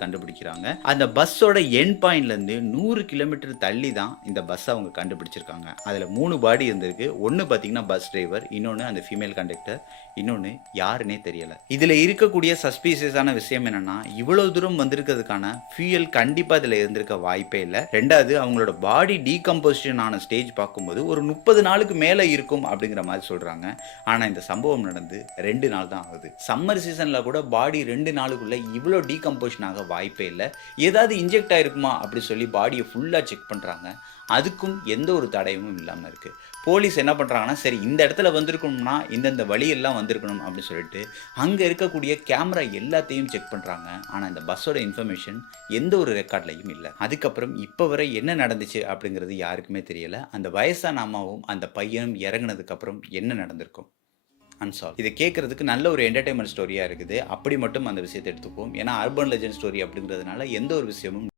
கண்டுபிடிக்கிறாங்க. அந்த பஸ்ஸோட எண்ட் பாயிண்ட்லேருந்து 100 கிலோமீட்டர் தள்ளி தான் இந்த பஸ்ஸ அவங்க கண்டுபிடிச்சிருக்காங்க. அதில 3 பாடி இருந்திருக்கு. ஒண்ணு பார்த்தீங்கன்னா பஸ் டிரைவர், இன்னொன்னு அந்த ஃபீமேல் கண்டக்டர், இன்னொன்னு யாருன்னே தெரியல. இதில இருக்கக்கூடிய சஸ்பீசியஸான விஷயம் என்னன்னா, இவ்வளவு தூரம் வந்திருக்கிறதுக்கான ஃபியூயல் கண்டிப்பா இதில இருந்திருக்க வாய்ப்பே இல்ல. 2வது அவங்களோட பாடி டீகம்போசிஷன் ஆன ஸ்டேஜ் பார்க்கும்போது ஒரு 30 நாளுக்கு மேல இருக்கும் அப்படிங்கிற மாரி சொல்றாங்க. ஆனா இந்த சம்பவம் நடந்து 2 நாள் தான் ஆகுது. சம்மர் சீசன்ல கூட பாடி 2 நாளுக்குள்ள இவ்வளோ டீகம்போசிஷன் ஆக வாய்ப்பே இல்ல. ஏதாவது இன்ஜெக்ட் ஆயிருக்குமா அப்படி சொல்லி பாடிய ஃபுல்லா செக் பண்றாங்க. அதுக்கும் எந்த ஒரு தடயமும் இல்லாம இருக்கு. போலீஸ் என்ன பண்றாங்கன்னா, சரி இந்த இடத்துல வந்திருக்கணும்னா, இந்தந்த வழியெல்லாம் வந்திருக்கணும் அப்படின்னு சொல்லிட்டு, அங்க இருக்கக்கூடிய கேமரா எல்லாத்தையும் செக் பண்றாங்க. ஆனா இந்த பஸ்ஸோட இன்ஃபர்மேஷன் எந்த ஒரு ரெக்கார்ட்லயும் இல்ல. அதுக்கப்புறம் இப்ப வரை என்ன நடந்துச்சு அப்படிங்கிறது யாருக்குமே தெரியல. அந்த வயசான அம்மாவும், அந்த பையனும் இறங்குனதுக்கு அப்புறம் என்ன நடந்திருக்கும்? அன்சால்வ். இத கேட்கறதுக்கு நல்ல ஒரு என்டர்டெயின்மென்ட் ஸ்டோரியா இருக்குது. அப்படி மட்டும் அந்த விஷயத்த எடுத்துக்குவோம். ஏன்னா அர்பன் லெஜெண்ட் ஸ்டோரி அப்படிங்கிறதுனால எந்த ஒரு விஷயமும்